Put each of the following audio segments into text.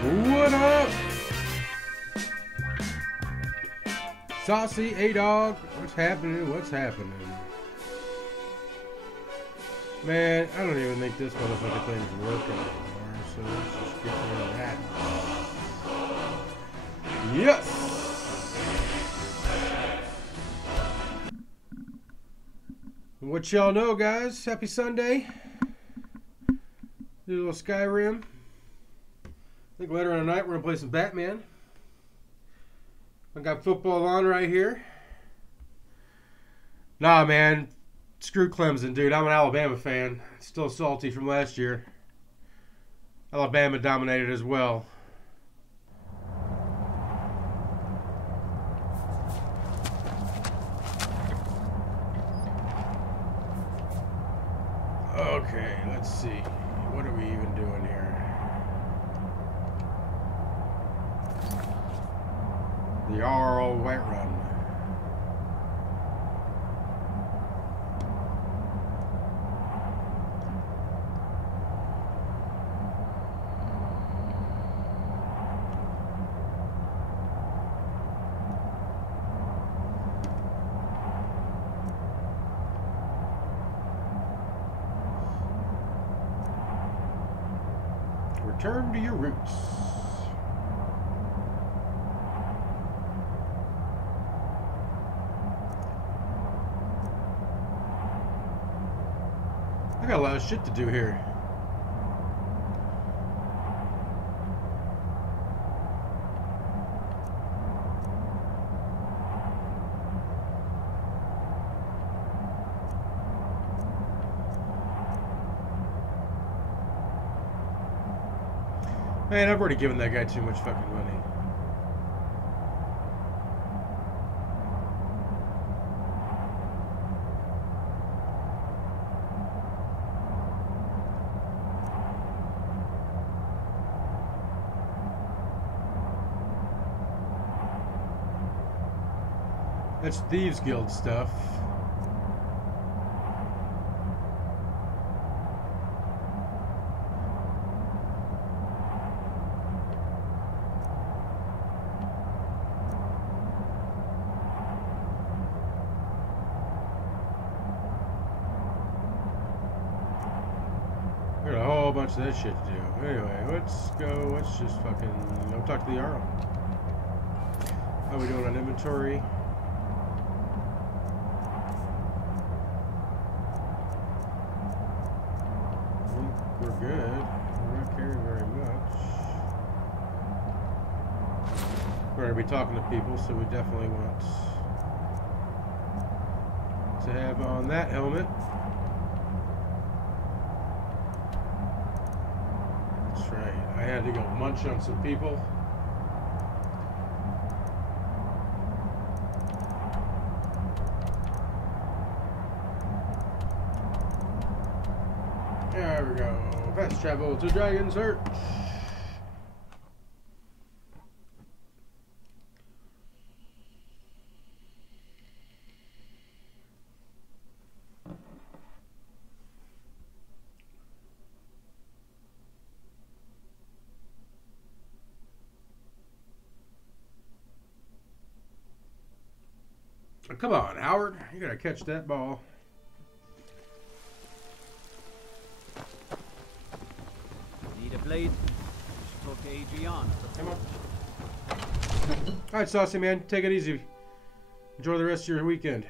What up? Saucy, A-Dog. What's happening? What's happening? Man, I don't even think this motherfucking thing's working anymore, so let's just get rid of that. Yes! What y'all know, guys? Happy Sunday. Do a little Skyrim. I think later on tonight we're going to play some Batman. I got football on right here. Nah, man. Screw Clemson, dude. I'm an Alabama fan. Still salty from last year. Alabama dominated as well. Okay, let's see. What are we even doing here? The Arl White Run. Return to your roots. I got a lot of shit to do here. Man, I've already given that guy too much fucking money. That's Thieves Guild stuff. Got a whole bunch of that shit to do. Anyway, let's go. Let's just fucking go talk to the Arl. How we doing on inventory? We're good. We're not carrying very much. We're going to be talking to people, so we definitely want to have on that helmet. That's right. I had to go munch on some people. There we go. Fast travel to Dragon Search. Oh, come on, Howard. You gotta catch that ball. Need a blade? Talk to Adriana. Come on. Alright, Saucy man. Take it easy. Enjoy the rest of your weekend.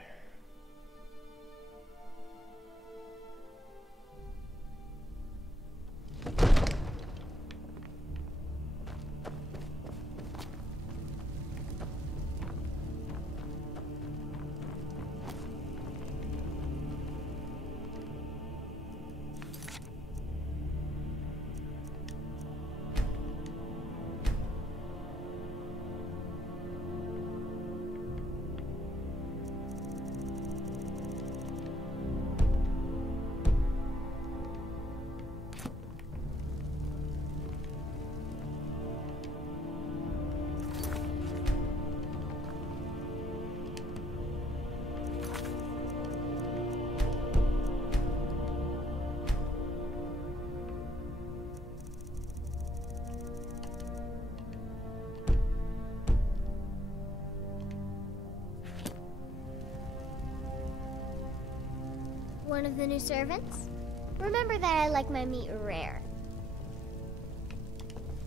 one of the new servants? Remember that I like my meat rare.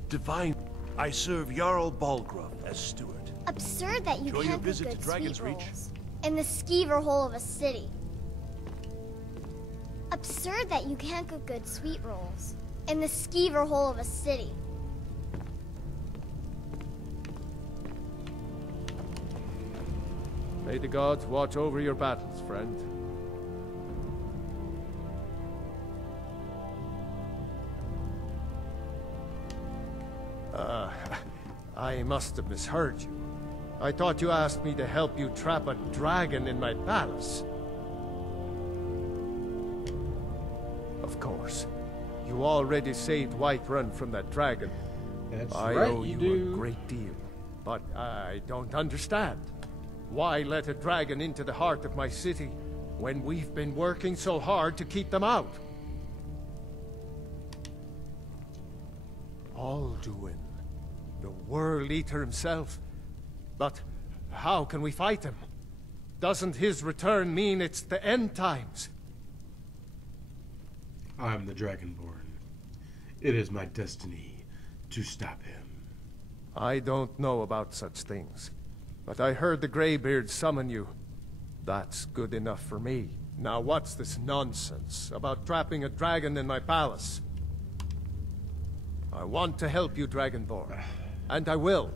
Divine, I serve Jarl Balgrove as steward. Absurd that you Enjoy your can't visit get to good Dragon's sweet Reach. rolls in the skeever hole of a city. Absurd that you can't get good sweet rolls in the skeever hole of a city. May the gods watch over your battles, friend. I must have misheard you. I thought you asked me to help you trap a dragon in my palace. Of course. You already saved Whiterun from that dragon. That's I right, owe you you do. a great deal. But I don't understand. Why let a dragon into the heart of my city when we've been working so hard to keep them out? Alduin, the World Eater himself. But how can we fight him? Doesn't his return mean it's the end times? I'm the Dragonborn. It is my destiny to stop him. I don't know about such things, but I heard the Greybeard summon you. That's good enough for me. Now what's this nonsense about trapping a dragon in my palace? I want to help you, Dragonborn, and I will.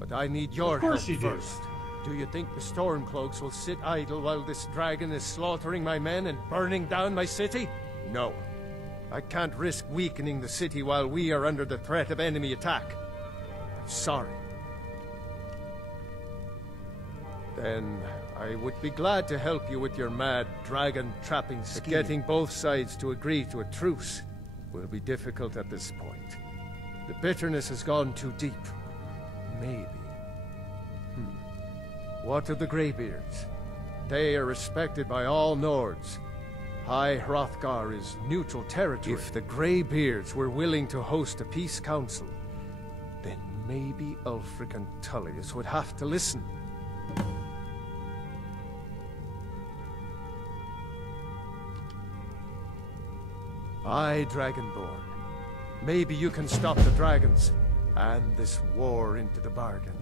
But I need your help course you do. first. Do you think the Stormcloaks will sit idle while this dragon is slaughtering my men and burning down my city? No. I can't risk weakening the city while we are under the threat of enemy attack. I'm sorry. Then I would be glad to help you with your mad dragon-trapping scheme. But getting both sides to agree to a truce will be difficult at this point. The bitterness has gone too deep. Maybe. What of the Greybeards? They are respected by all Nords. High Hrothgar is neutral territory. If the Greybeards were willing to host a peace council, then maybe Ulfric and Tullius would have to listen. Aye, Dragonborn. Maybe you can stop the dragons, and this war into the bargain.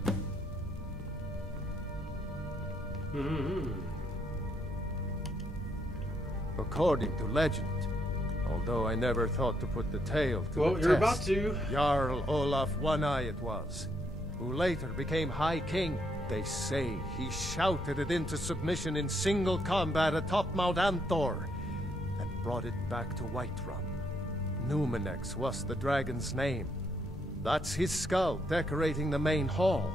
According to legend, although I never thought to put the tale to Well, the you're test, about to. Jarl Olaf One-Eye it was, who later became High King. They say he shouted it into submission in single combat atop Mount Anthor, and brought it back to Whiterun. Numenex was the dragon's name. That's his skull decorating the main hall.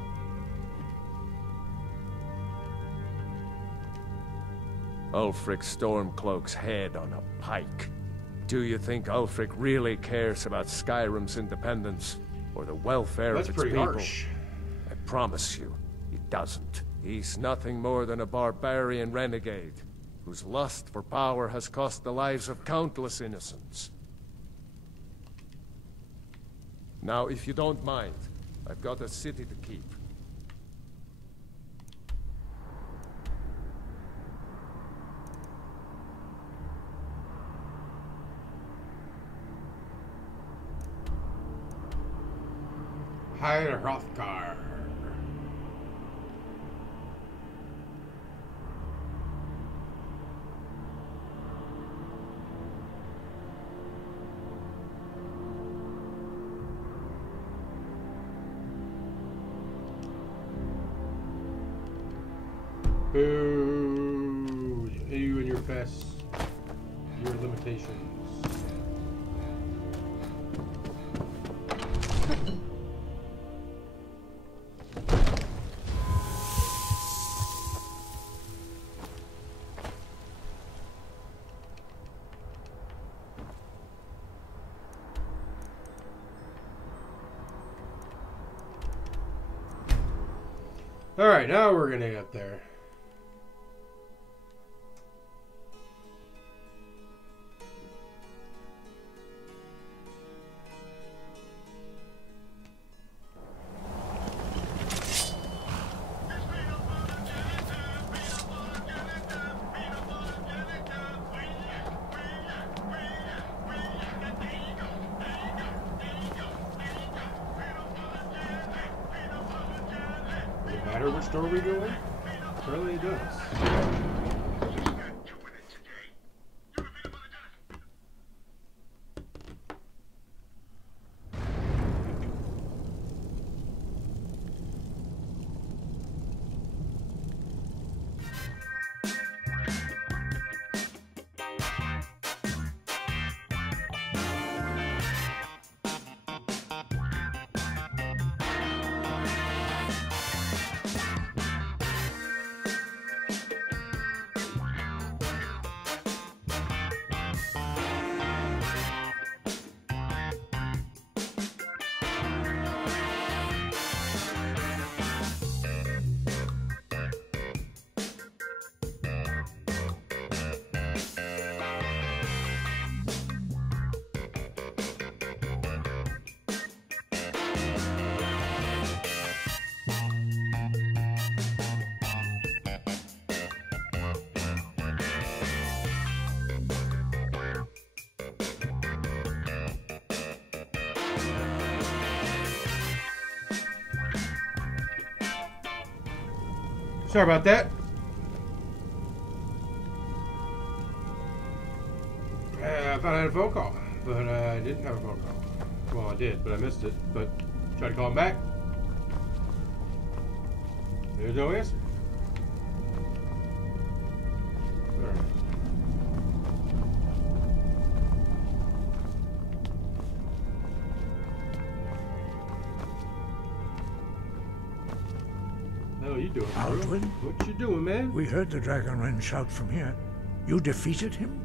Ulfric Stormcloak's head on a pike. Do you think Ulfric really cares about Skyrim's independence, or the welfare That's of its pretty people? harsh. I promise you, he doesn't. He's nothing more than a barbarian renegade, whose lust for power has cost the lives of countless innocents. Now, if you don't mind, I've got a city to keep. High Hrothgar. Boo! You and your pests. Your limitations. Alright, now we're gonna get there. matter which door we go in? Apparently it does. Sorry about that. I thought I had a phone call, but I didn't have a phone call. Well, I did, but I missed it. But tried to call him back. There's no answer. All right. What are you doing, bro? Alduin? What you doing, man? We heard the Dragonren shout from here. You defeated him?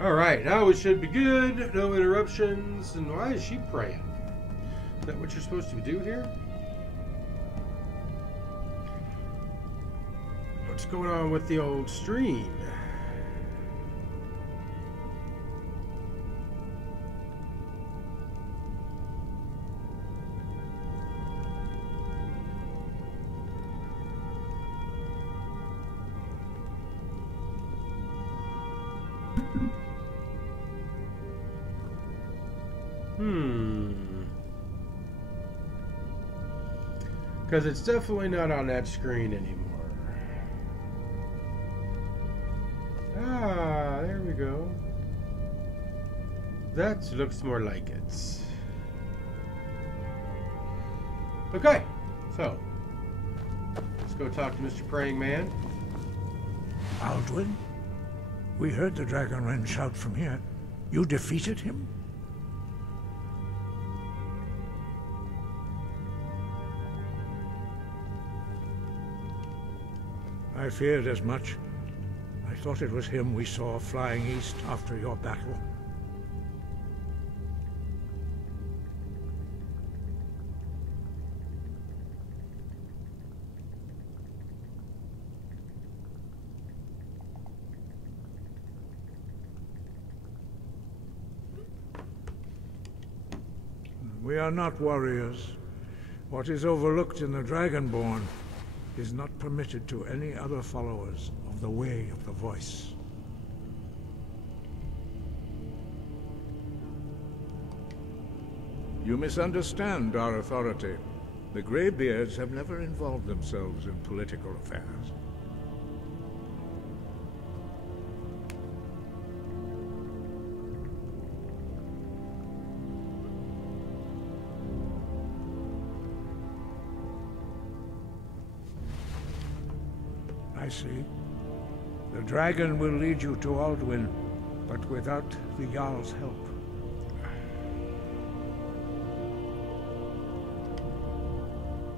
Alright, now we should be good. No interruptions. And why is she praying? Is that what you're supposed to do here? What's going on with the old stream? Because it's definitely not on that screen anymore. Ah, there we go. That looks more like it. Okay, so let's go talk to Mr. Praying Man. Alduin? We heard the Dragonren shout from here. You defeated him? I feared as much. I thought it was him we saw flying east after your battle. We are not warriors. What is overlooked in the Dragonborn is not permitted to any other followers of the Way of the Voice. You misunderstand our authority. The Greybeards have never involved themselves in political affairs. I see. The dragon will lead you to Alduin, but without the Jarl's help.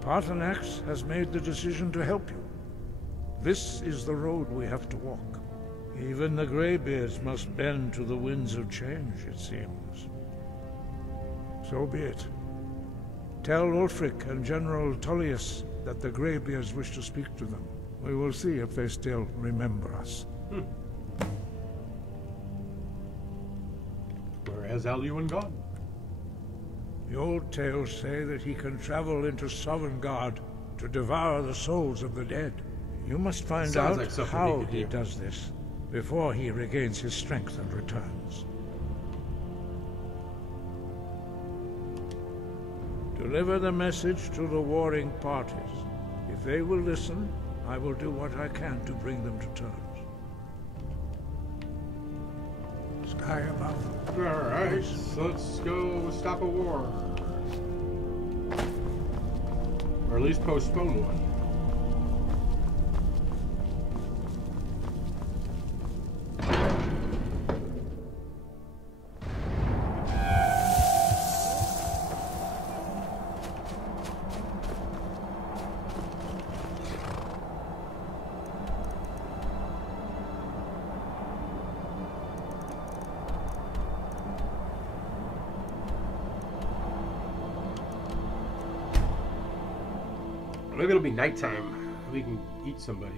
Paarthurnax has made the decision to help you. This is the road we have to walk. Even the Greybeards must bend to the winds of change, it seems. So be it. Tell Ulfric and General Tullius that the Greybeards wish to speak to them. We will see if they still remember us. Where has Alduin gone? The old tales say that he can travel into Sovngarde to devour the souls of the dead. You must find Sounds out like something how he could he do. does this before he regains his strength and returns. Deliver the message to the warring parties. If they will listen, I will do what I can to bring them to terms. Sky above. Alright, so let's go stop a war. Or at least postpone one. Maybe it'll be nighttime. We can eat somebody.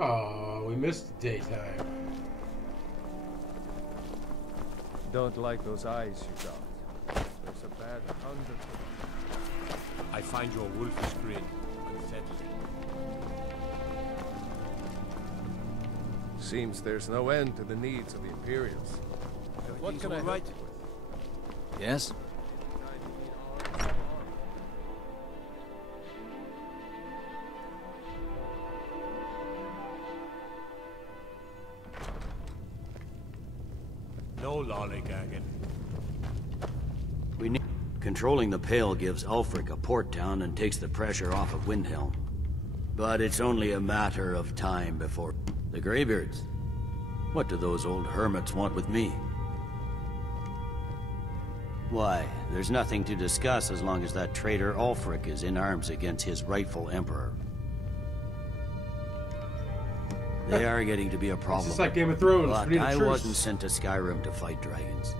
Oh, we missed the daytime. Don't like those eyes you got. There's a bad hunger. I find your wolfish grin unsettling. Seems there's no end to the needs of the Imperials. What can I help you with? Yes? No lollygagging. We need Controlling the Pale gives Ulfric a port town and takes the pressure off of Windhelm. But it's only a matter of time before... The Greybeards? What do those old hermits want with me? Why, there's nothing to discuss as long as that traitor Ulfric is in arms against his rightful emperor. They are getting to be a problem. It's like Game of Thrones. But I wasn't sent to Skyrim to fight dragons.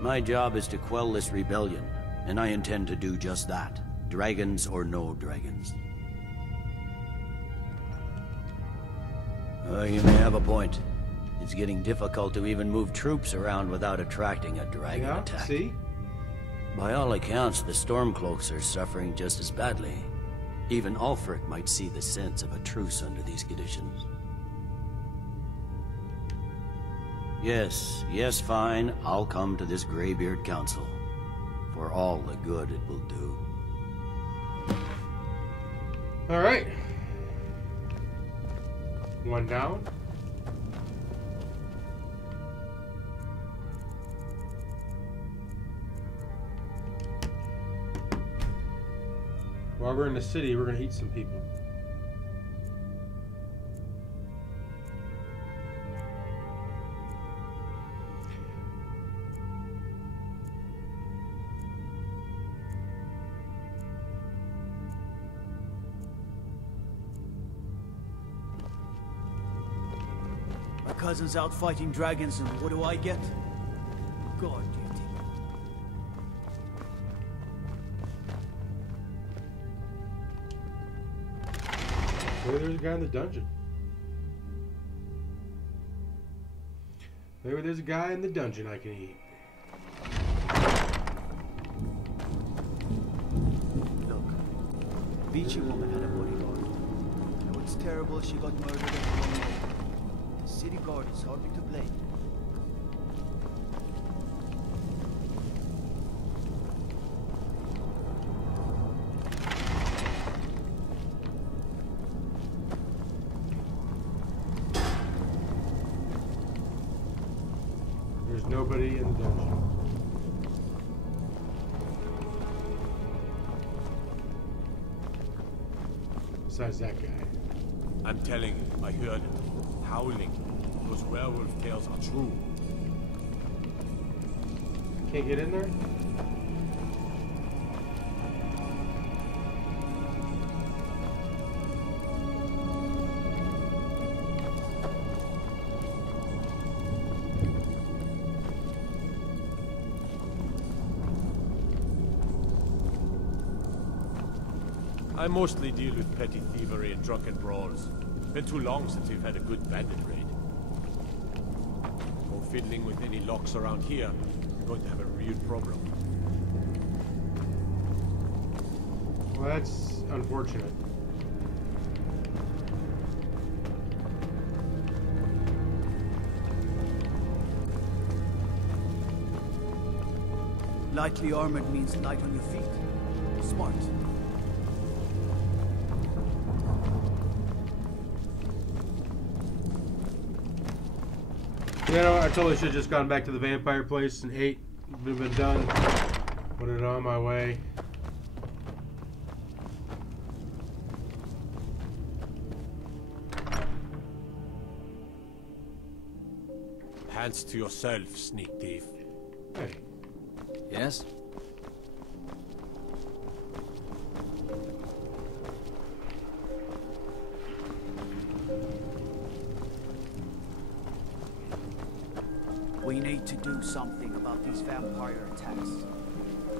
My job is to quell this rebellion, and I intend to do just that. Dragons or no dragons. You may have a point. It's getting difficult to even move troops around without attracting a dragon attack. See? By all accounts, the Stormcloaks are suffering just as badly. Even Ulfric might see the sense of a truce under these conditions. Yes, fine. I'll come to this Greybeard Council. For all the good it will do. Alright. One down. While we're in the city, we're gonna eat some people. My cousin's out fighting dragons, and what do I get? God duty. Maybe there's a guy in the dungeon. Maybe there's a guy in the dungeon I can eat. Look, Beachy woman had a bodyguard. Now it's terrible she got murdered at the wrong way. The city guard is hardly to blame. There's nobody in the dungeon. Besides that guy. I'm telling you, I heard it. Howling. Those werewolf tales are true. Can't get in there? I mostly deal with petty thievery and drunken brawls. Been too long since we've had a good bandit raid. Go fiddling with any locks around here, you're going to have a real problem. Well, that's unfortunate. Lightly armored means light on your feet. Smart. You know, I totally should have just gone back to the vampire place and ate. Would have been done. Put it on my way. Hands to yourself, sneak thief. Hey. Yes? We need to do something about these vampire attacks.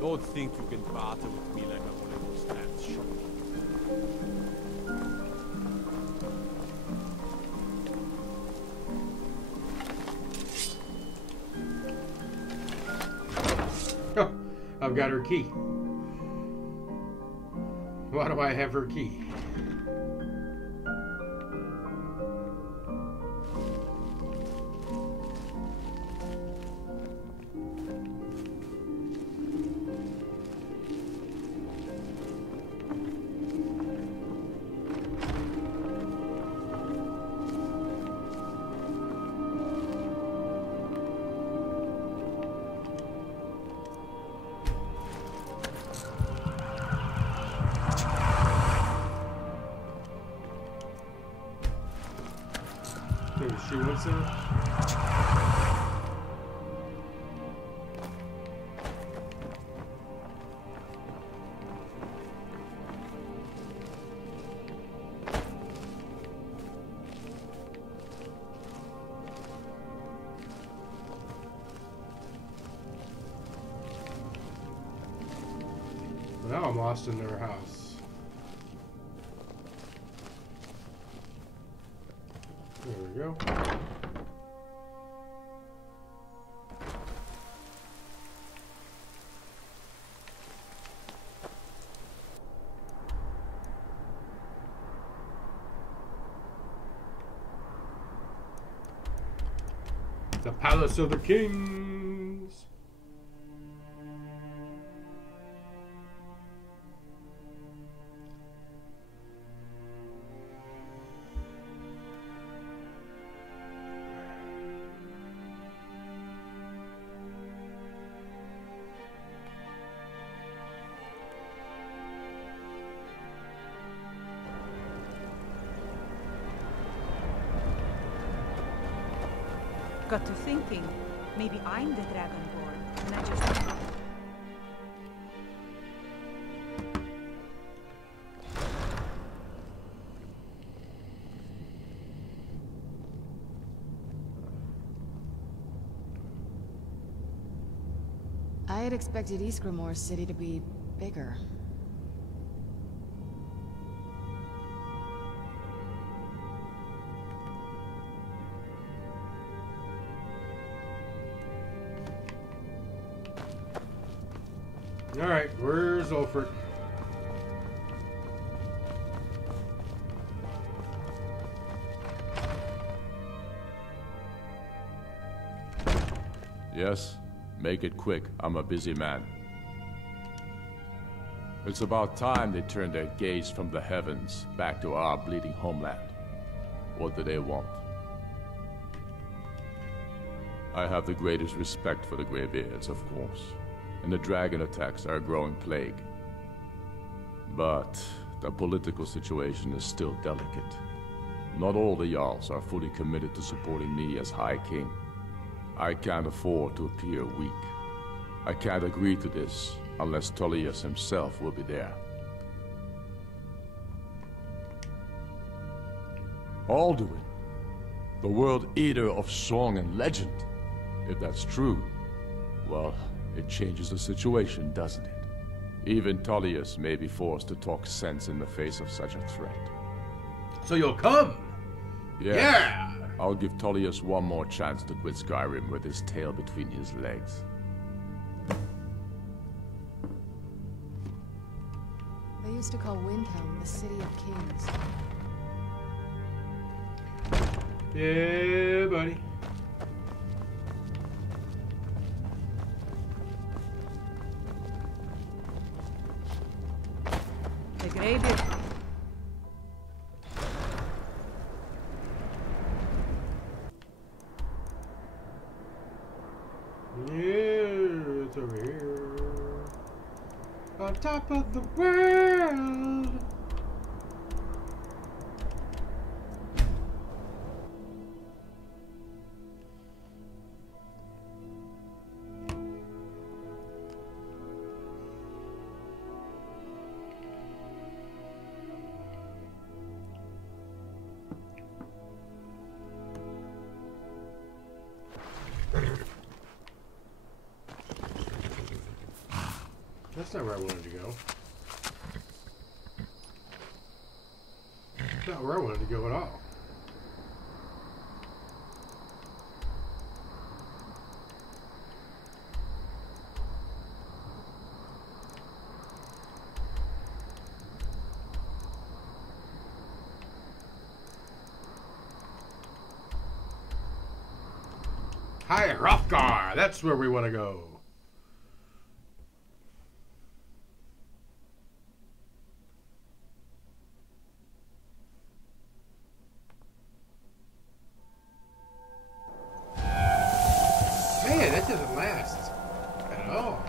Don't think you can barter with me like I'm one of those damn shopkeepers. Oh, I've got her key. Why do I have her key? Maybe she wants some. Now I'm lost in their house. There we go. The Palace of the Kings. Got to thinking, maybe I'm the Dragonborn, not just... I had expected Ysgrimmor's city to be bigger. Alright, where's Ulfric? Yes? Make it quick. I'm a busy man. It's about time they turned their gaze from the heavens back to our bleeding homeland. What do they want? I have the greatest respect for the Greybeards, of course, and the dragon attacks are a growing plague. But the political situation is still delicate. Not all the Jarls are fully committed to supporting me as High King. I can't afford to appear weak. I can't agree to this unless Tullius himself will be there. Alduin, the world eater of song and legend. If that's true, well, it changes the situation, doesn't it? Even Tullius may be forced to talk sense in the face of such a threat. So you'll come? Yes. Yeah! I'll give Tullius one more chance to quit Skyrim with his tail between his legs. They used to call Windhelm the City of Kings. Yeah, buddy. The Greybeard. Yeah, it's over here. On top of the world. That's not where I wanted to go. That's not where I wanted to go at all. Hi, Hrothgar! That's where we want to go. Man, that doesn't last at all.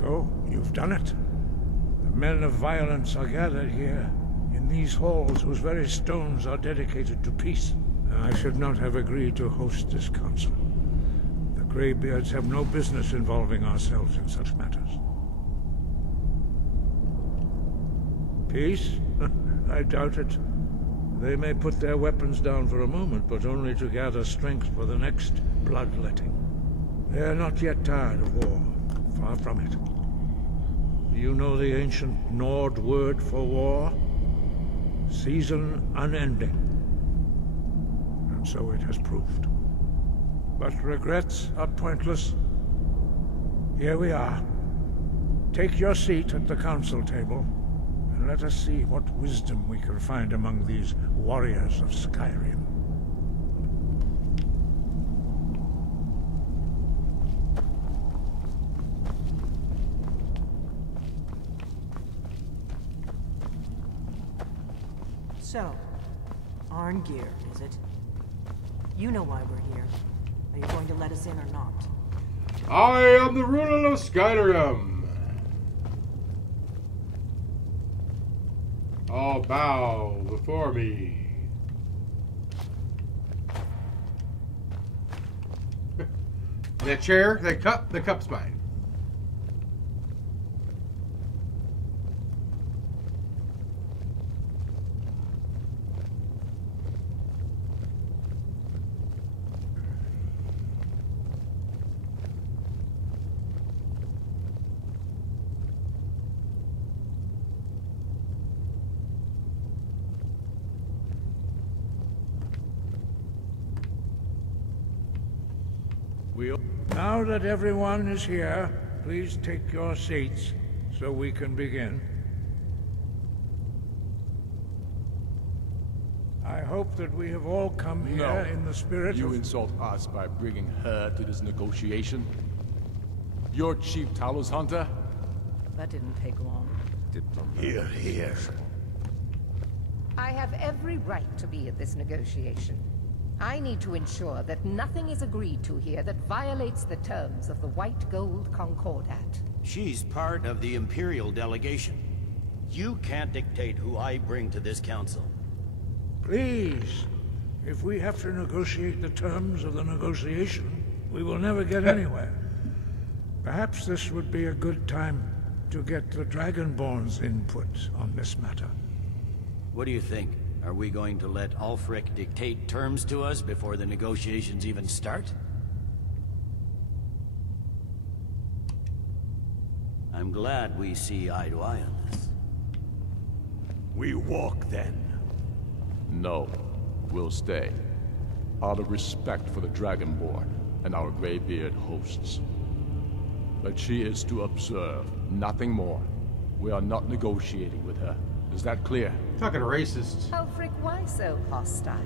So, you've done it. The men of violence are gathered here, in these halls whose very stones are dedicated to peace. I should not have agreed to host this council. The Greybeards have no business involving ourselves in such matters. Peace? I doubt it. They may put their weapons down for a moment, but only to gather strength for the next bloodletting. They are not yet tired of war. Far from it. Do you know the ancient Nord word for war? Season unending. And so it has proved. But regrets are pointless. Here we are. Take your seat at the council table, and let us see what wisdom we can find among these warriors of Skyrim. So, Arngeir, is it? You know why we're here. Are you going to let us in or not? I am the ruler of Skyrim. All bow before me. That chair, the cup's mine. Now that everyone is here, please take your seats so we can begin. I hope that we have all come here in the spirit You of... insult us by bringing her to this negotiation? You're Chief Talos Hunter? That didn't take long. Here, here. I have every right to be at this negotiation. I need to ensure that nothing is agreed to here that violates the terms of the White Gold Concordat. She's part of the Imperial delegation. You can't dictate who I bring to this council. Please, if we have to negotiate the terms of the negotiation, we will never get anywhere. Perhaps this would be a good time to get the Dragonborn's input on this matter. What do you think? Are we going to let Ulfric dictate terms to us before the negotiations even start? I'm glad we see eye to eye on this. We walk then. No, we'll stay. Out of respect for the Dragonborn and our Greybeard hosts. But she is to observe, nothing more. We are not negotiating with her. Is that clear? Fucking racist. Ulfric, why so hostile?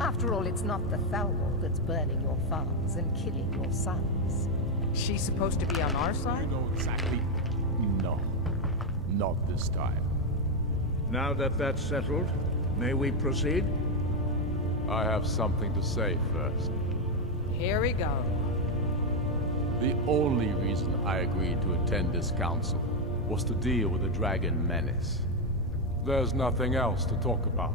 After all, it's not the Thalwall that's burning your farms and killing your sons. She's supposed to be on our side? You know exactly. No. Not this time. Now that that's settled, may we proceed? I have something to say first. Here we go. The only reason I agreed to attend this council was to deal with the dragon menace. There's nothing else to talk about.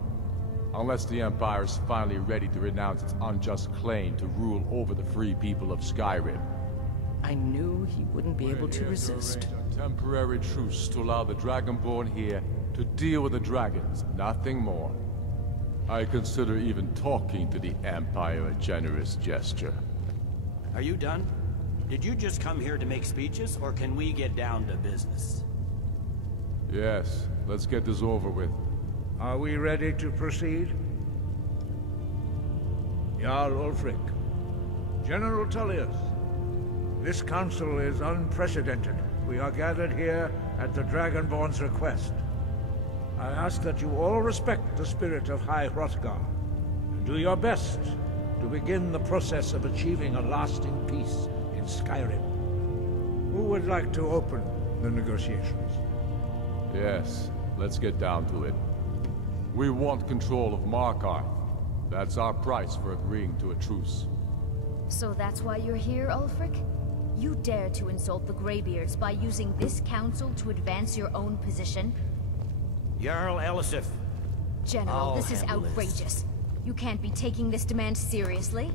Unless the Empire is finally ready to renounce its unjust claim to rule over the free people of Skyrim. I knew he wouldn't be able to resist. A temporary truce to allow the Dragonborn here to deal with the dragons, nothing more. I consider even talking to the Empire a generous gesture. Are you done? Did you just come here to make speeches, or can we get down to business? Yes, let's get this over with. Are we ready to proceed? Jarl Ulfric, General Tullius, this council is unprecedented. We are gathered here at the Dragonborn's request. I ask that you all respect the spirit of High Hrothgar, and do your best to begin the process of achieving a lasting peace in Skyrim. Who would like to open the negotiations? Yes, let's get down to it. We want control of Markarth. That's our price for agreeing to a truce. So that's why you're here, Ulfric? You dare to insult the Greybeards by using this council to advance your own position? Jarl Elisif. General, this is outrageous. You can't be taking this demand seriously.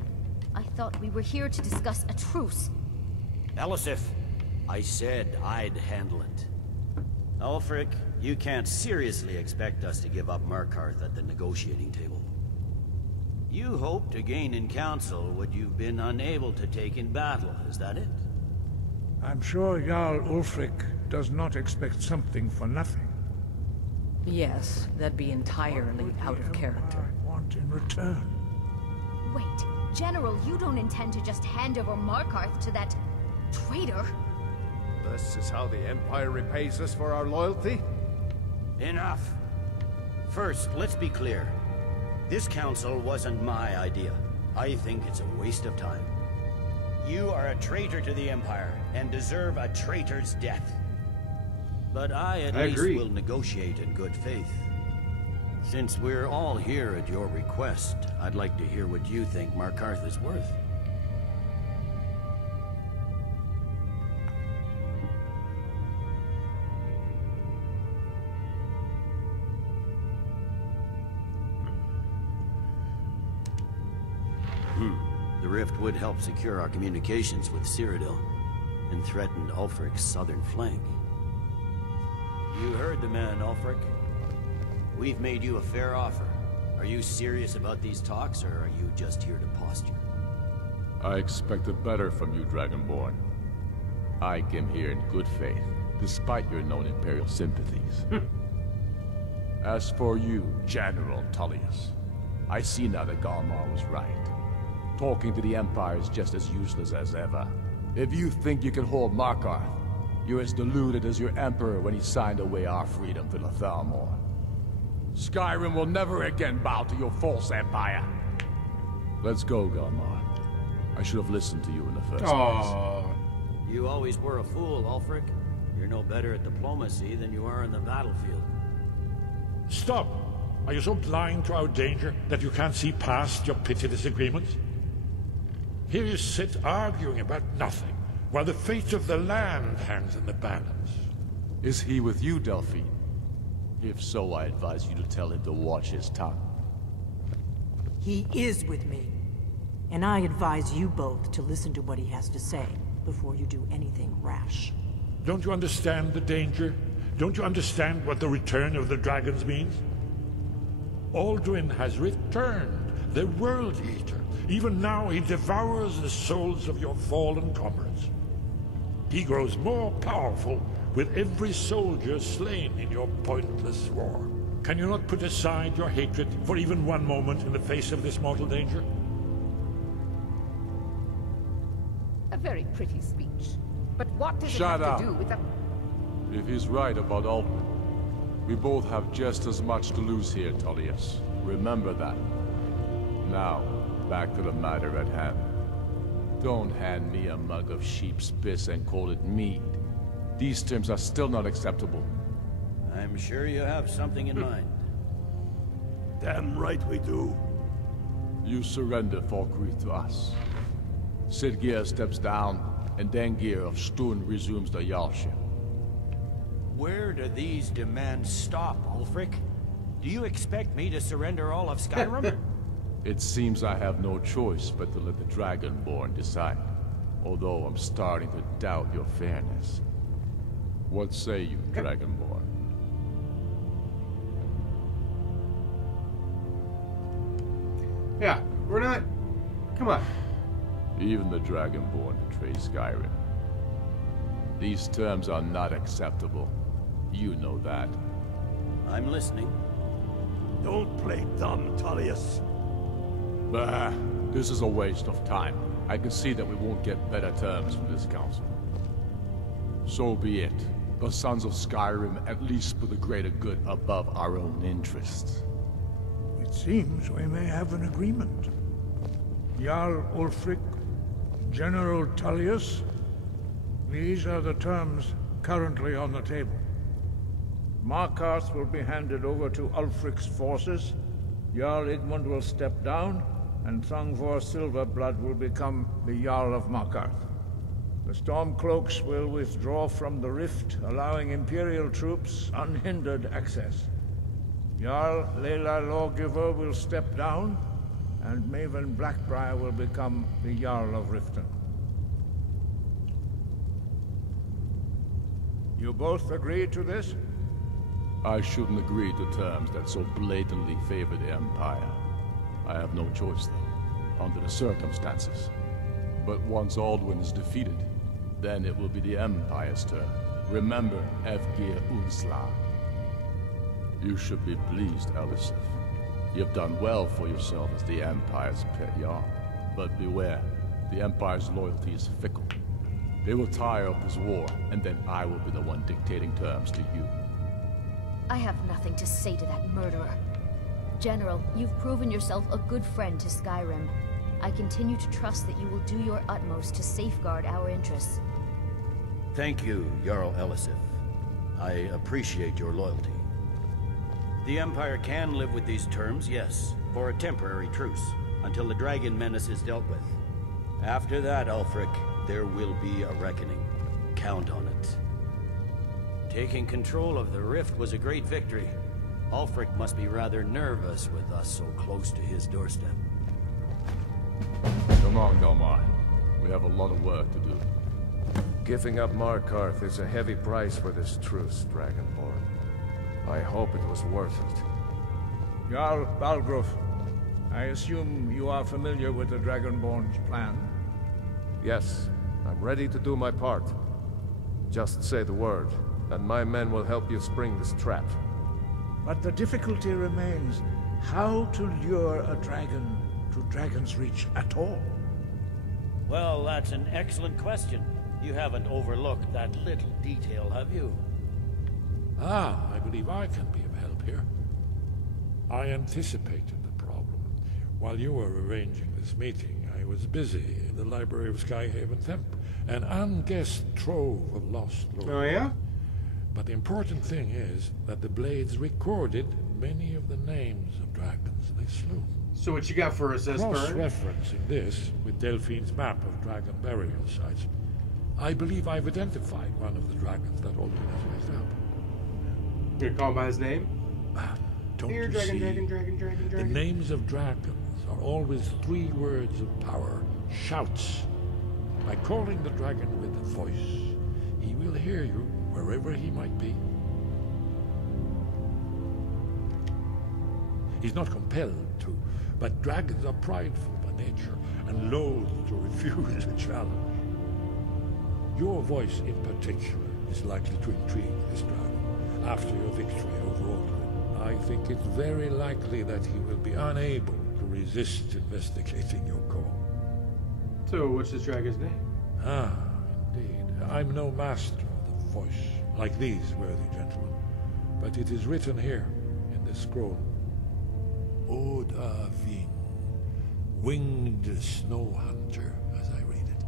I thought we were here to discuss a truce. Elisif, I said I'd handle it. Ulfric, you can't seriously expect us to give up Markarth at the negotiating table. You hope to gain in council what you've been unable to take in battle, is that it? I'm sure Jarl Ulfric does not expect something for nothing. Yes, that'd be entirely out of character. I want in return. Wait, General, you don't intend to just hand over Markarth to that traitor? This is how the Empire repays us for our loyalty? Enough. First, let's be clear. This council wasn't my idea. I think it's a waste of time. You are a traitor to the Empire, and deserve a traitor's death. But I at least will negotiate in good faith. Since we're all here at your request, I'd like to hear what you think Markarth is worth. The rift would help secure our communications with Cyrodiil, and threatened Ulfric's southern flank. You heard the man, Ulfric. We've made you a fair offer. Are you serious about these talks, or are you just here to posture? I expected better from you, Dragonborn. I came here in good faith, despite your known Imperial sympathies. As for you, General Tullius, I see now that Galmar was right. Talking to the Empire is just as useless as ever. If you think you can hold Markarth, you're as deluded as your Emperor when he signed away our freedom to the Thalmor. Skyrim will never again bow to your false empire. Let's go, Galmar. I should have listened to you in the first place. You always were a fool, Ulfric. You're no better at diplomacy than you are in the battlefield. Stop! Are you so blind to our danger that you can't see past your pitiless agreements? Here you sit arguing about nothing, while the fate of the land hangs in the balance. Is he with you, Delphine? If so, I advise you to tell him to watch his tongue. He is with me. And I advise you both to listen to what he has to say before you do anything rash. Don't you understand the danger? Don't you understand what the return of the dragons means? Alduin has returned, the World Eater. Even now he devours the souls of your fallen comrades. He grows more powerful with every soldier slain in your pointless war. Can you not put aside your hatred for even one moment in the face of this mortal danger? A very pretty speech. But what does Shut it have up. to do with the... If he's right about Alduin, we both have just as much to lose here, Tullius. Remember that. Now, back to the matter at hand. Don't hand me a mug of sheep's piss and call it mead. These terms are still not acceptable. I'm sure you have something in mind. Damn right we do. You surrender Falkreath to us. Sidgeir steps down, and Dengir of Stun resumes the Jarlship. Where do these demands stop, Ulfric? Do you expect me to surrender all of Skyrim? It seems I have no choice but to let the Dragonborn decide. Although I'm starting to doubt your fairness. What say you, Dragonborn? Yeah, we're not... Come on. Even the Dragonborn betray Skyrim. These terms are not acceptable. You know that. I'm listening. Don't play dumb, Tullius. Bah, this is a waste of time. I can see that we won't get better terms from this council. So be it. The Sons of Skyrim at least put the greater good above our own interests. It seems we may have an agreement. Jarl Ulfric, General Tullius, these are the terms currently on the table. Markarth will be handed over to Ulfric's forces, Jarl Igmund will step down, and Thongvor Silverblood will become the Jarl of Markarth. The Stormcloaks will withdraw from the rift, allowing Imperial troops unhindered access. Jarl Layla Lawgiver will step down, and Maven Blackbriar will become the Jarl of Riften. You both agree to this? I shouldn't agree to terms that so blatantly favor the Empire. I have no choice, though, under the circumstances. But once Alduin is defeated, then it will be the Empire's turn. Remember Evgir Unsla. You should be pleased, Elisif. You have done well for yourself as the Empire's pet Jarl. But beware, the Empire's loyalty is fickle. They will tire of this war, and then I will be the one dictating terms to you. I have nothing to say to that murderer. General, you've proven yourself a good friend to Skyrim. I continue to trust that you will do your utmost to safeguard our interests. Thank you, Jarl Elisif. I appreciate your loyalty. The Empire can live with these terms, yes, for a temporary truce, until the dragon menace is dealt with. After that, Ulfric, there will be a reckoning. Count on it. Taking control of the Rift was a great victory. Ulfric must be rather nervous with us so close to his doorstep. Come on, Galmar. We have a lot of work to do. Giving up Markarth is a heavy price for this truce, Dragonborn. I hope it was worth it. Jarl Balgruuf, I assume you are familiar with the Dragonborn's plan? Yes, I'm ready to do my part. Just say the word, and my men will help you spring this trap. But the difficulty remains how to lure a dragon to Dragon's Reach at all. Well, that's an excellent question. You haven't overlooked that little detail, have you? Ah, I believe I can be of help here. I anticipated the problem. While you were arranging this meeting, I was busy in the library of Skyhaven Temp, an unguessed trove of lost lore. Oh, yeah? But the important thing is that the Blades recorded many of the names of dragons they slew. So what you got for us, Esper? Cross-referencing this with Delphine's map of dragon burial sites, I believe I've identified one of the dragons that Alduin has raised up. You're gonna call him by his name? Don't Here, you dragon, see? dragon. The names of dragons are always 3 words of power, shouts. By calling the dragon with a voice, he will hear you wherever he might be. He's not compelled to, but dragons are prideful by nature and loath to refuse a challenge. Your voice in particular is likely to intrigue this dragon. After your victory over Alduin, I think it's very likely that he will be unable to resist investigating your call. So, what's this dragon's name? Ah, indeed. I'm no master of the voice, like these worthy gentlemen, but it is written here in this scroll. Oda Ving, winged snow hunter, as I read it.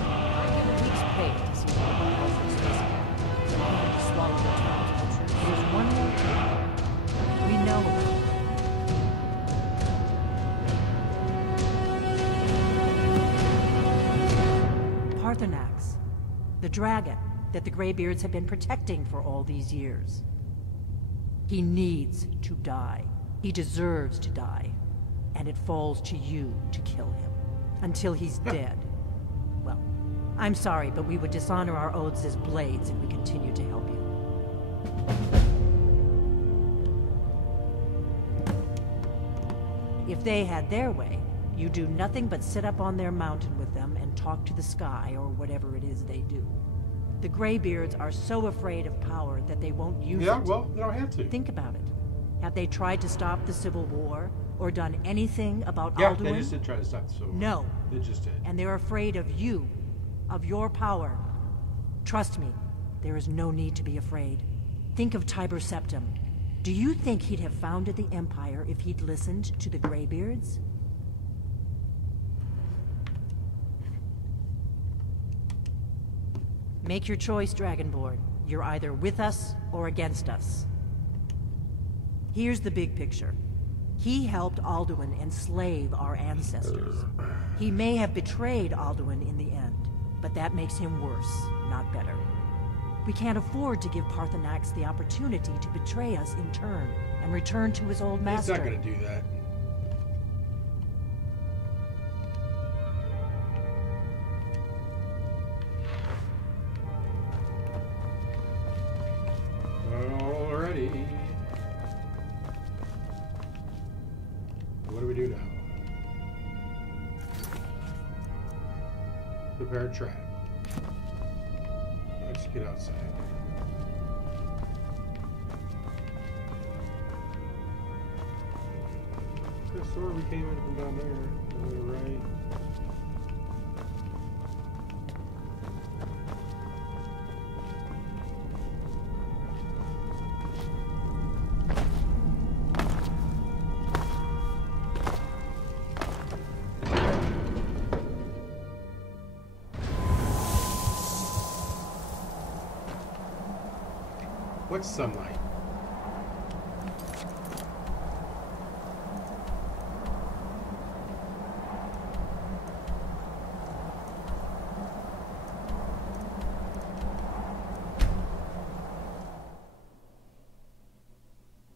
I give a week's pay to see what one else is listening. Someone to swallow the terms of the truth. There's one more thing. We know about it. Parthenax, the dragon that the Greybeards have been protecting for all these years. He needs to die. He deserves to die. And it falls to you to kill him. Until he's dead. Well, I'm sorry, but we would dishonor our oaths as Blades if we continue to help you. If they had their way, you do nothing but sit up on their mountain with them and talk to the sky or whatever it is they do. The Greybeards are so afraid of power that they won't use it. Yeah, well, they don't have to. Think about it. Have they tried to stop the Civil War or done anything about Yeah, Alduin? they just did try to stop the Civil War. No. They just did. And they're afraid of you, of your power. Trust me, there is no need to be afraid. Think of Tiber Septim. Do you think he'd have founded the Empire if he'd listened to the Greybeards? Make your choice, Dragonborn. You're either with us or against us. Here's the big picture. He helped Alduin enslave our ancestors. He may have betrayed Alduin in the end, but that makes him worse, not better. We can't afford to give Parthenax the opportunity to betray us in turn and return to his old master. He's not gonna do that. Alrighty. What do we do now? Prepare a trap. Let's get outside. This sword we came in from down there. On the right. What's sunlight?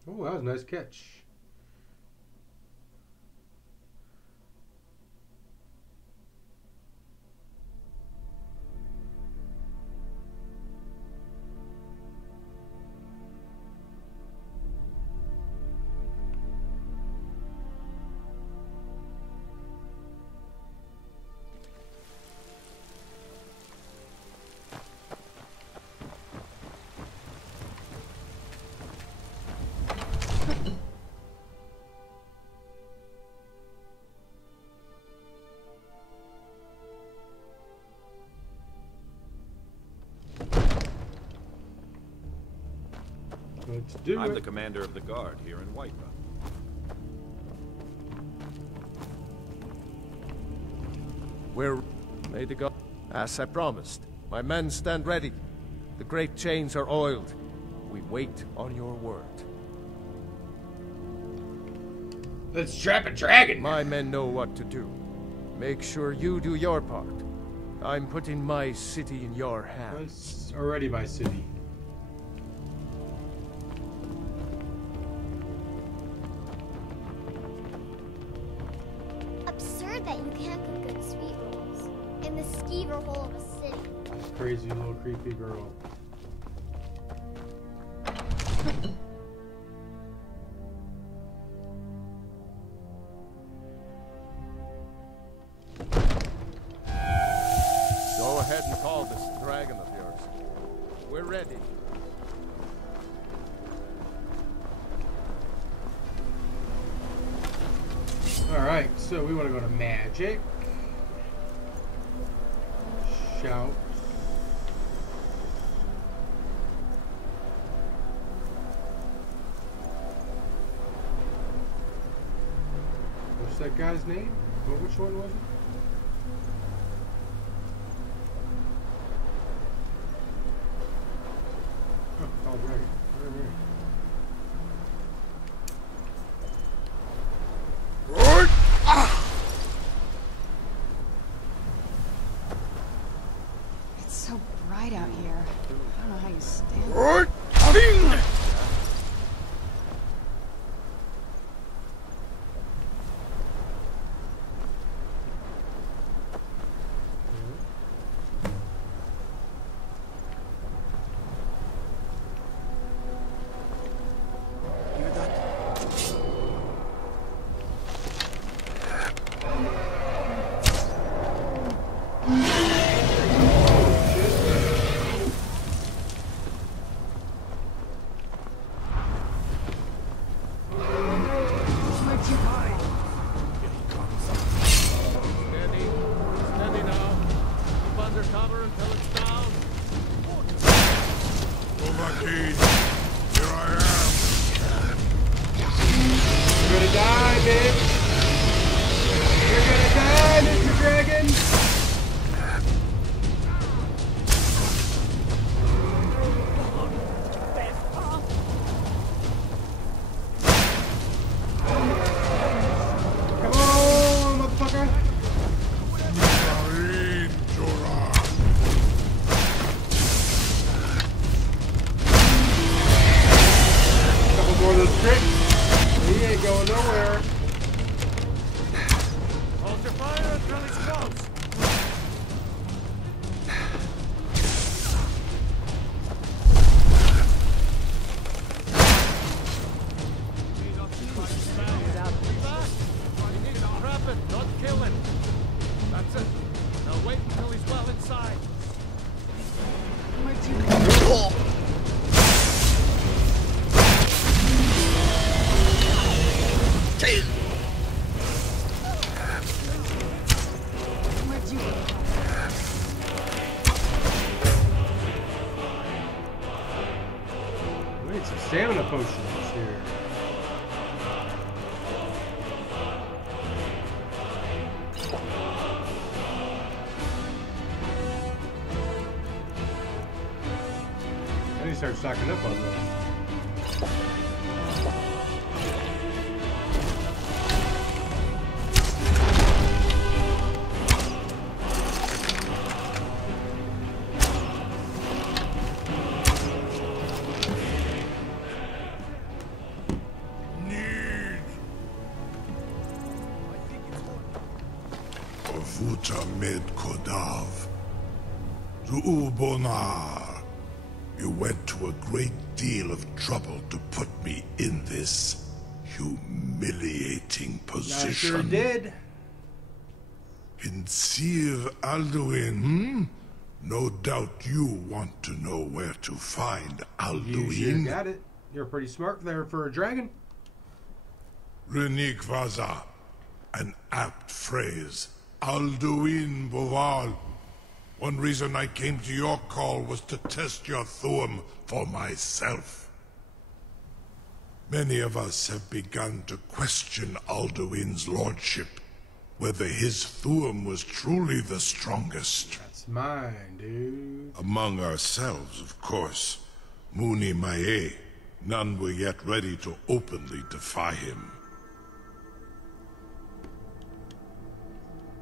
Oh, that was a nice catch. Let's do I'm it. the commander of the guard here in Whiterun. We're ready to go. As I promised, my men stand ready. The great chains are oiled. We wait on your word. Let's trap a dragon. My men know what to do. Make sure you do your part. I'm putting my city in your hands. It's already my city. Absurd that you can't cook good sweet rolls in the skeever hole of a city. This crazy little creepy girl. Go ahead and call this dragon of yours. We're ready. Alright, so we want to go to magic. Shout. What's that guy's name? Which one was it? Oh, right. It's so bright out here. I don't know how you stand it. Some stamina potions here. I need to start stocking up on this. Med Kodav. Zuubonar. You went to a great deal of trouble to put me in this humiliating position. I sure did. In Sir Alduin, No doubt you want to know where to find Alduin. You sure got it. You're pretty smart there for a dragon. Renik Vaza. An apt phrase. Alduin Boval. One reason I came to your call was to test your Thuum for myself. Many of us have begun to question Alduin's lordship, whether his Thuum was truly the strongest. That's mine, dude. Among ourselves, of course. Muni Mae. None were yet ready to openly defy him.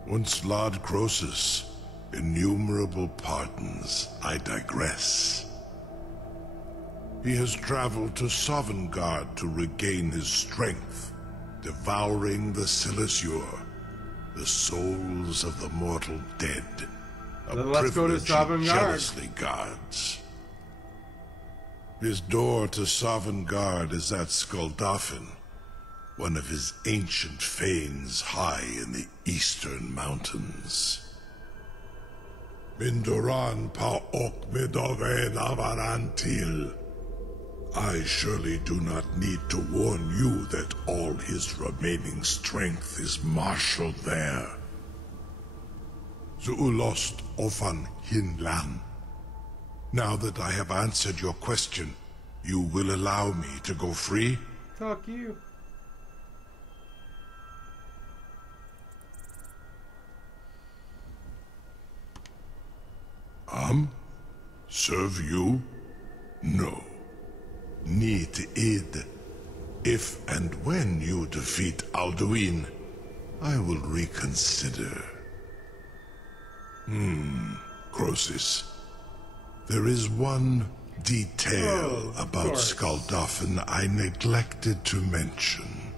Once Lord Croesus, innumerable pardons, I digress. He has traveled to Sovngarde to regain his strength, devouring the Silesure, the souls of the mortal dead. Then let's go to Sovngarde. He jealously guards. His door to Sovngarde is at Skuldafn, one of his ancient fanes high in the eastern mountains. Mindoran pa ok midove navarantil. I surely do not need to warn you that all his remaining strength is marshaled there. Zuulost ofan hinlan. Now that I have answered your question, you will allow me to go free? Fuck you. Serve you? No. Need id. If and when you defeat Alduin, I will reconsider. Croesus. There is one detail about Skuldafn I neglected to mention.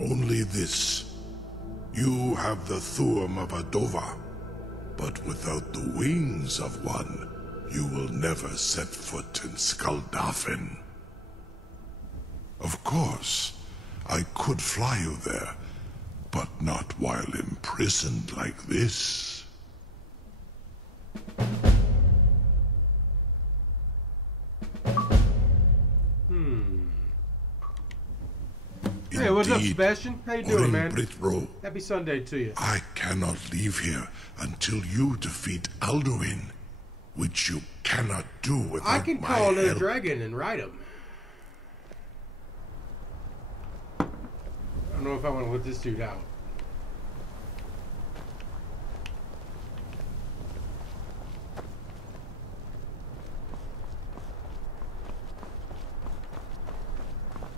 Only this. You have the Thuum of a Dova, but without the wings of one, you will never set foot in Skuldafn. Of course, I could fly you there, but not while imprisoned like this. Hey, what's up, Sebastian? How you doing, man? Britro, Happy Sunday to you. I cannot leave here until you defeat Alduin, which you cannot do without my help. I can call a dragon and ride him. I don't know if I want to let this dude out.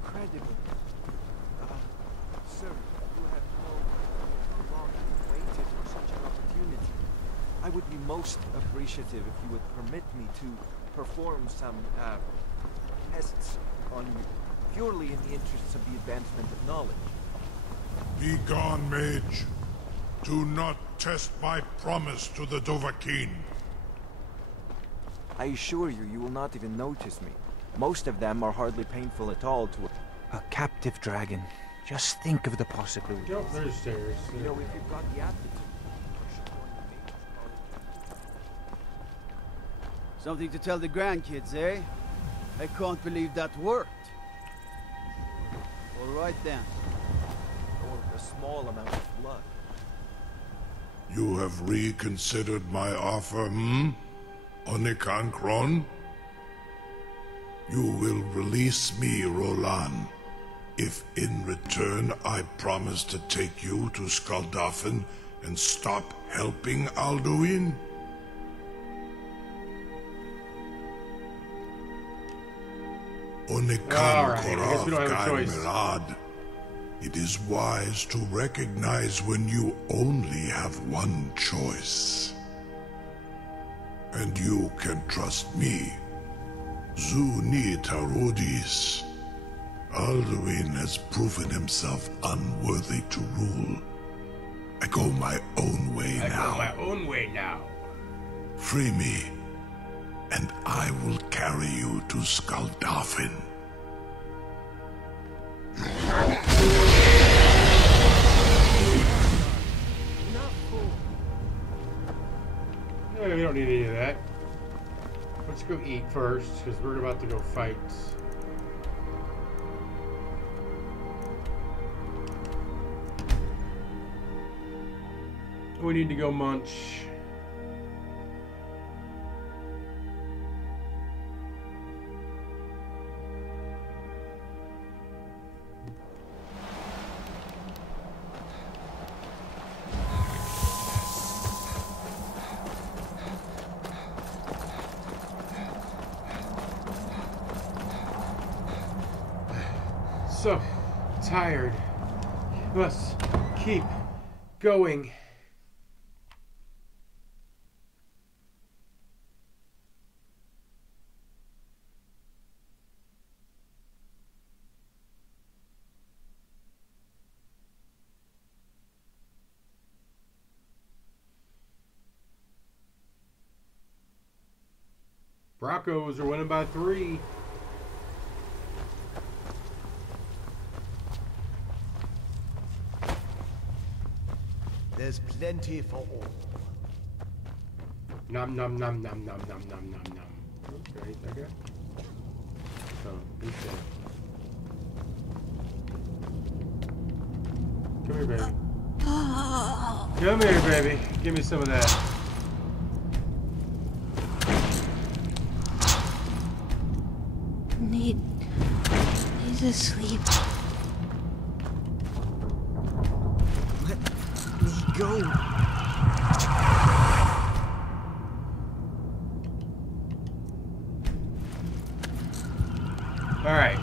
Incredible. Sir, you have no how long you've waited for such an opportunity. I would be most appreciative if you would permit me to perform some tests on you, purely in the interests of the advancement of knowledge. Be gone, mage. Do not test my promise to the Dovahkiin. I assure you, you will not even notice me. Most of them are hardly painful at all to a captive dragon. Just think of the possibility. Yep, there's stairs. You know, if you've got the aptitude, you should join the mage party. Something to tell the grandkids, eh? I can't believe that worked. All right then. Or a small amount of blood. You have reconsidered my offer, Onikan Kron? You will release me, Roland, if in return I promise to take you to Skaldafen and stop helping Alduin? Onikan Korav Gai Mirad. It is wise to recognize when you only have one choice. And you can trust me. Zuni Tarudis. Alduin has proven himself unworthy to rule. I go my own way now. Free me, and I will carry you to Skaldafen. No, we don't need any of that. Let's go eat first, because we're about to go fight. We need to go munch. So tired. Must keep going. Broncos are winning by 3. There's plenty for all. Nom nom nom nom nom nom nom nom nom. Okay, that guy. Oh, he's dead. Come here, baby. Come here, baby. Give me some of that. Need to sleep. Let me go. All right.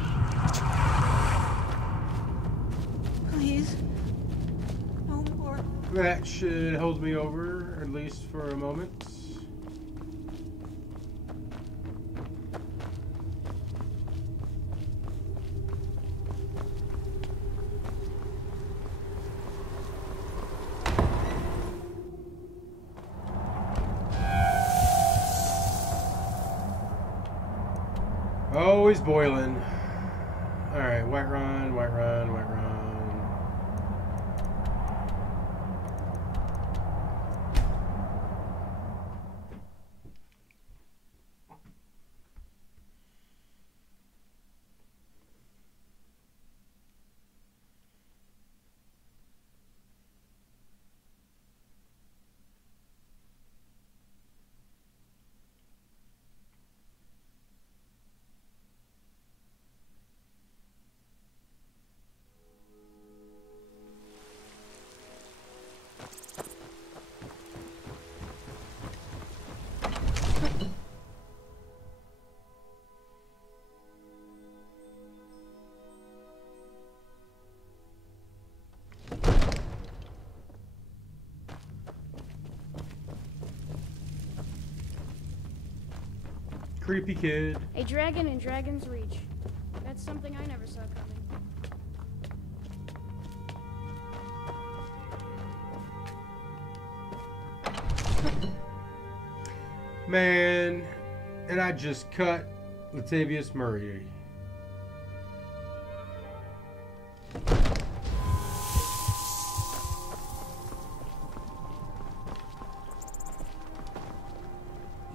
Please. No more. That should hold me over, at least for a moment. Always boiling. Alright, white run, white run, white run. Creepy kid. A dragon in Dragon's Reach. That's something I never saw coming. Man, and I just cut Latavius Murray.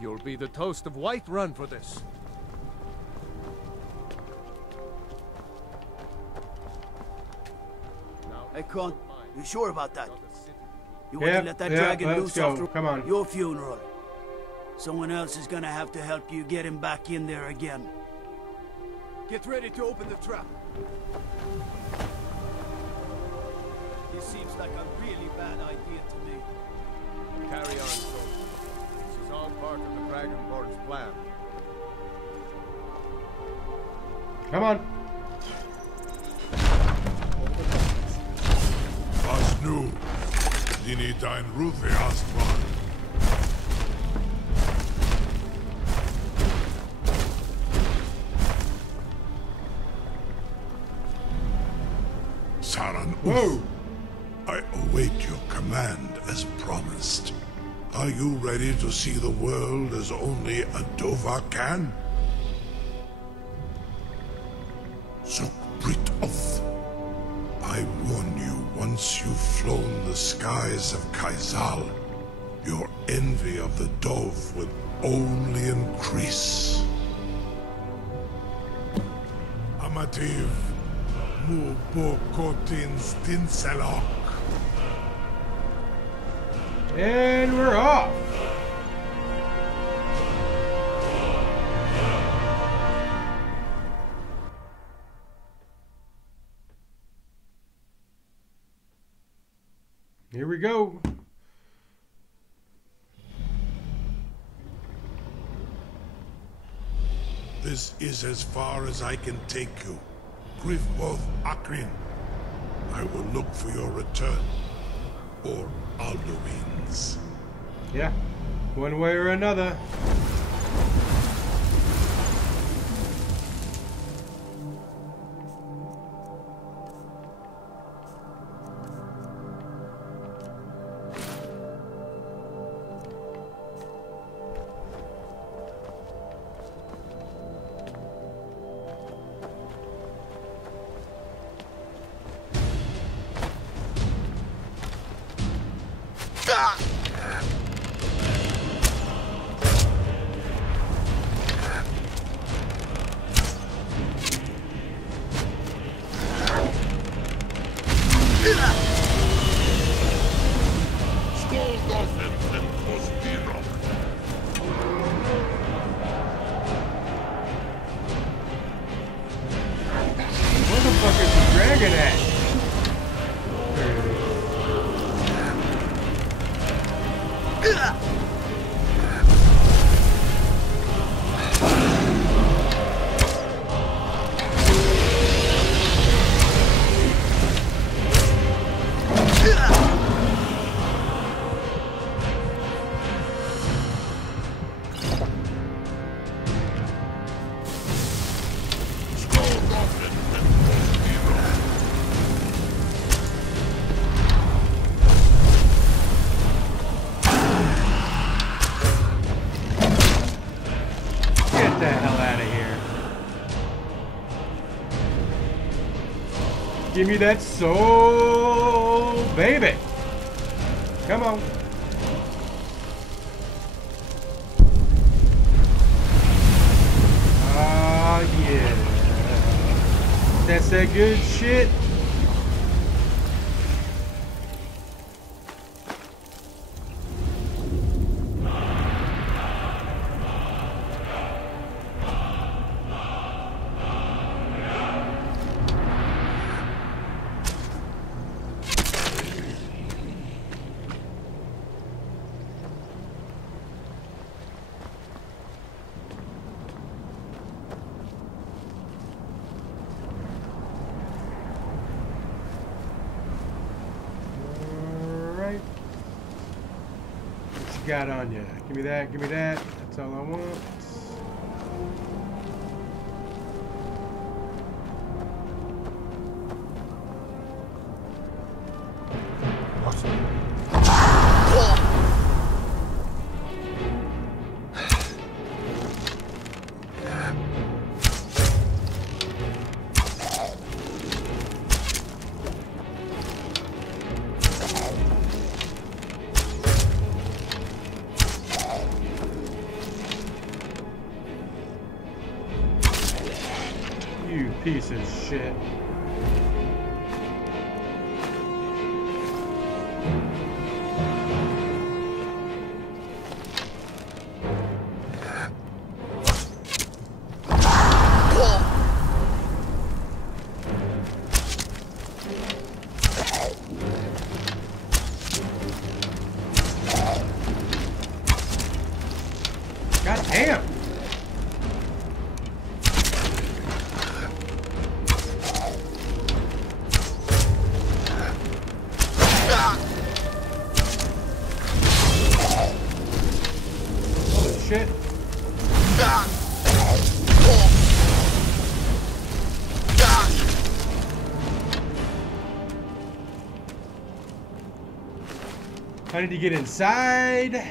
You'll be the toast of Whiterun for this. Hey, Kron, you sure about that? You Yep, wouldn't let that dragon let's loose go. after Come on. your funeral? Someone else is gonna have to help you get him back in there again. Get ready to open the trap. This seems like a really bad idea to me. Carry on, soldier. This is all part of the Dragonborn's plan. Come on. Was nu? Dini dein Rufe erstmal. Saran Whoa! I await your command as promised. Are you ready to see the world as only a Dova can? Zuk Brit Oth. I warn you, once you've flown the skies of Kaizal, your envy of the Dove will only increase. Amativ, mu bo kotin stinselok. And we're off. Here we go. This is as far as I can take you. Grifboth Akrin. I will look for your return. Or Alduin's. Yeah, one way or another. Where the fuck is the dragon at? Give me that soul, baby. Come on. Ah, yeah. That's that good shit. Got on you. Give me that, give me that. That's all I want. You piece of shit. Damn. Holy shit. I need to get inside.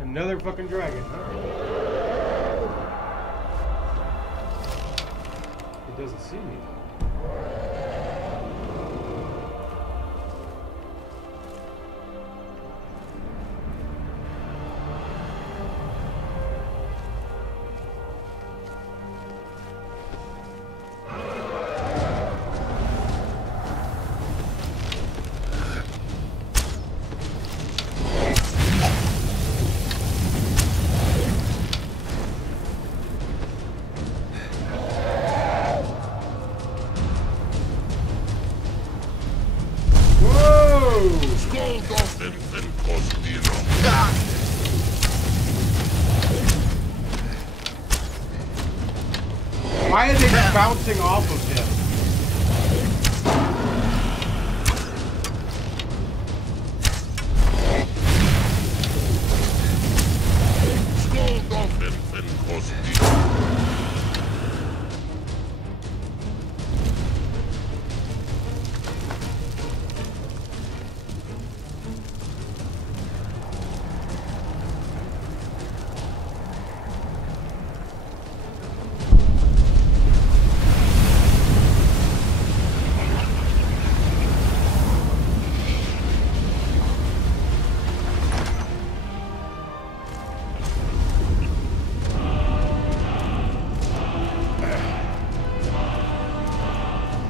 Another fucking dragon, huh? It doesn't see me though. Why are they just bouncing off of him?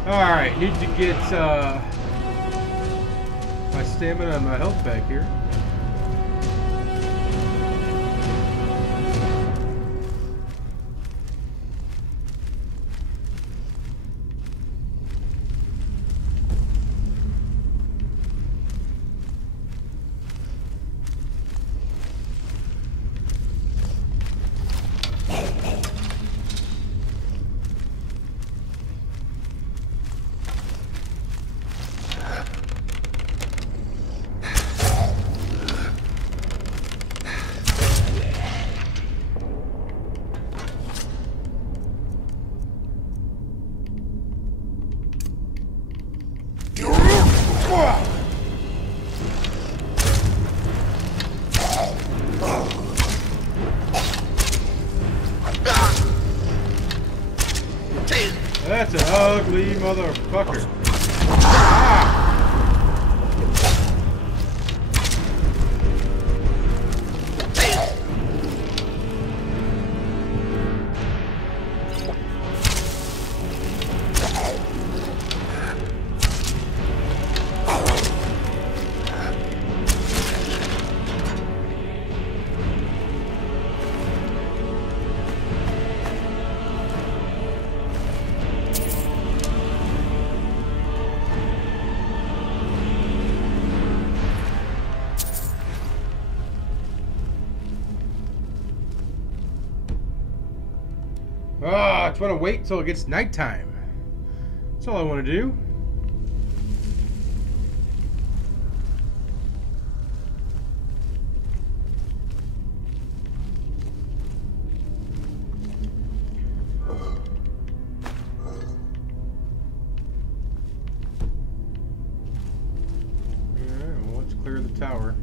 Alright, need to get my stamina and my health back here. That's an ugly motherfucker. Ah! I just want to wait till it gets nighttime. That's all I want to do. Alright, well, let's clear the tower.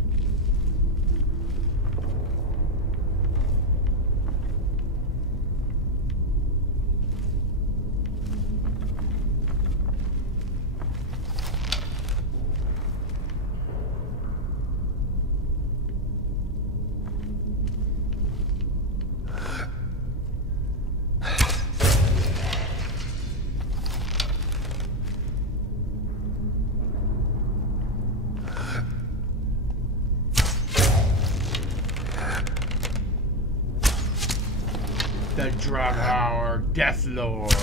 The Draghar Death Lord.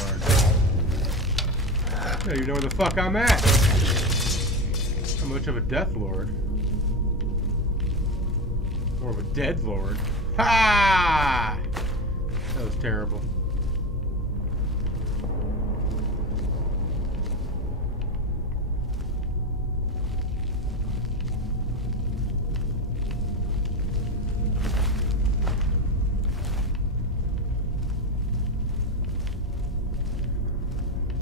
I don't even know where the fuck I'm at. How much of a Death Lord? More of a Dead Lord. Ha! That was terrible.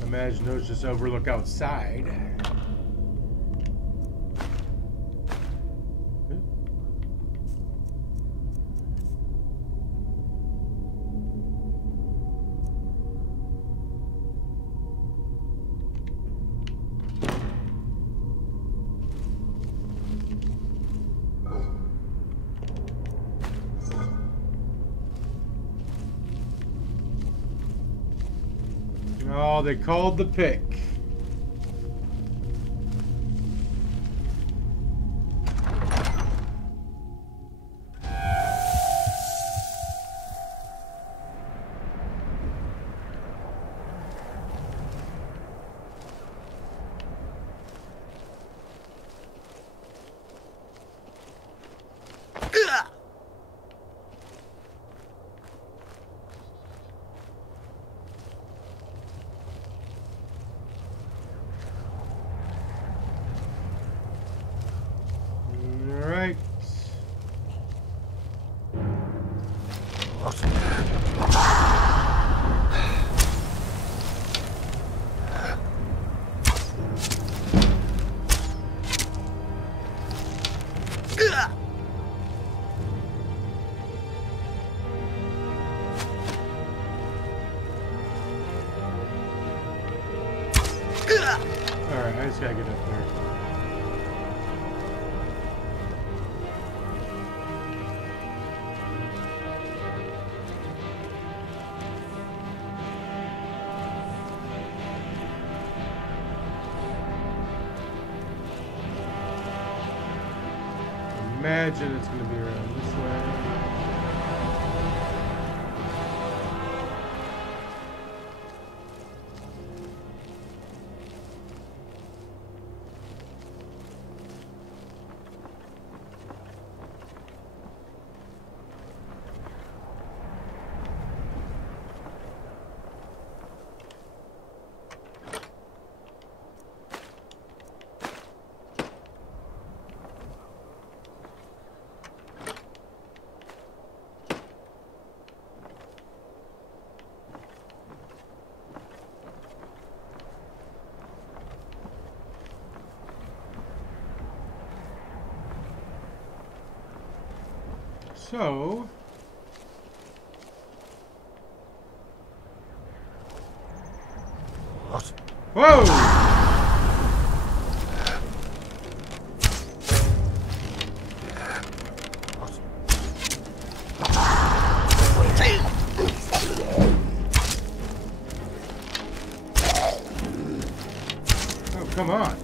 Imagine those just overlook outside. Oh, they called the pick. Alright, I just gotta get up there. Imagine it's gonna be around this way. So, whoa! Oh, come on.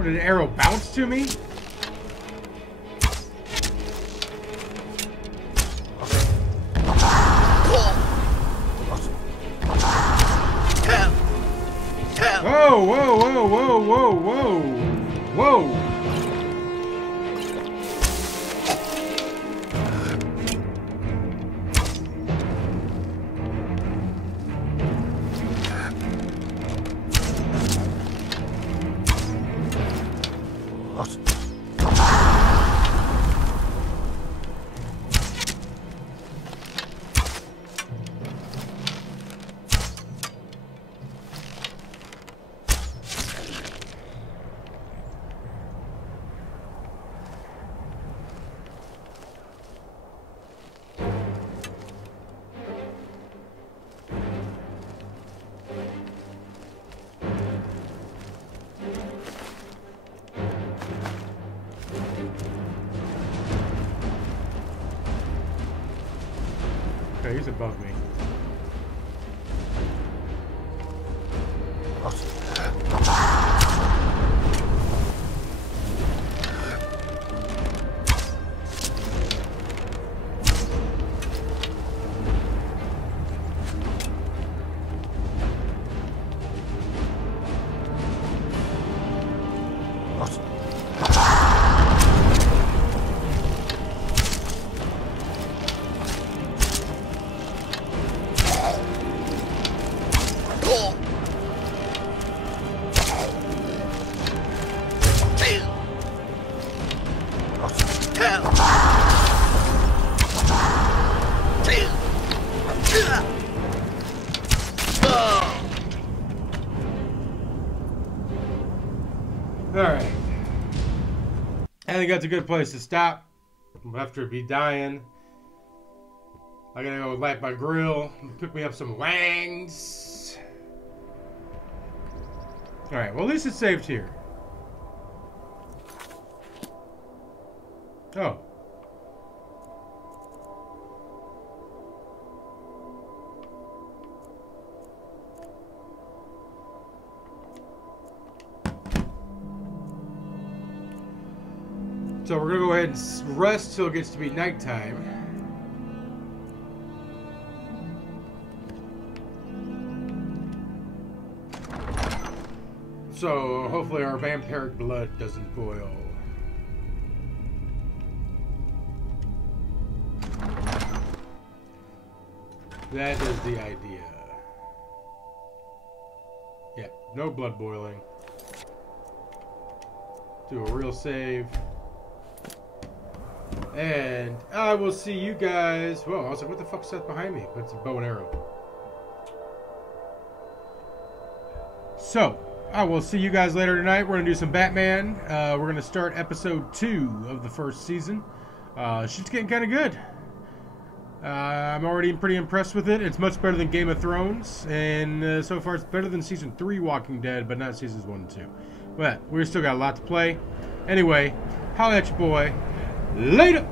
What, did an arrow bounce to me? Whoa, whoa, whoa, whoa, whoa, whoa, whoa. Okay, he's above me. Alright. I think that's a good place to stop. After it be dying. I gotta go light my grill, pick me up some wangs. Alright, well at least it's saved here. Oh. So we're gonna go ahead and rest till it gets to be nighttime. So hopefully our vampiric blood doesn't boil. That is the idea. Yeah, no blood boiling. Do a real save. And I will see you guys. Whoa, I was like, what the fuck's that behind me? It's a bow and arrow. So, I will see you guys later tonight. We're going to do some Batman. We're going to start episode 2 of the first season. Shit's getting kind of good. I'm already pretty impressed with it. It's much better than Game of Thrones. And so far it's better than Season 3 Walking Dead, but not Seasons 1 and 2. But we've still got a lot to play. Anyway, holla at your boy. Later!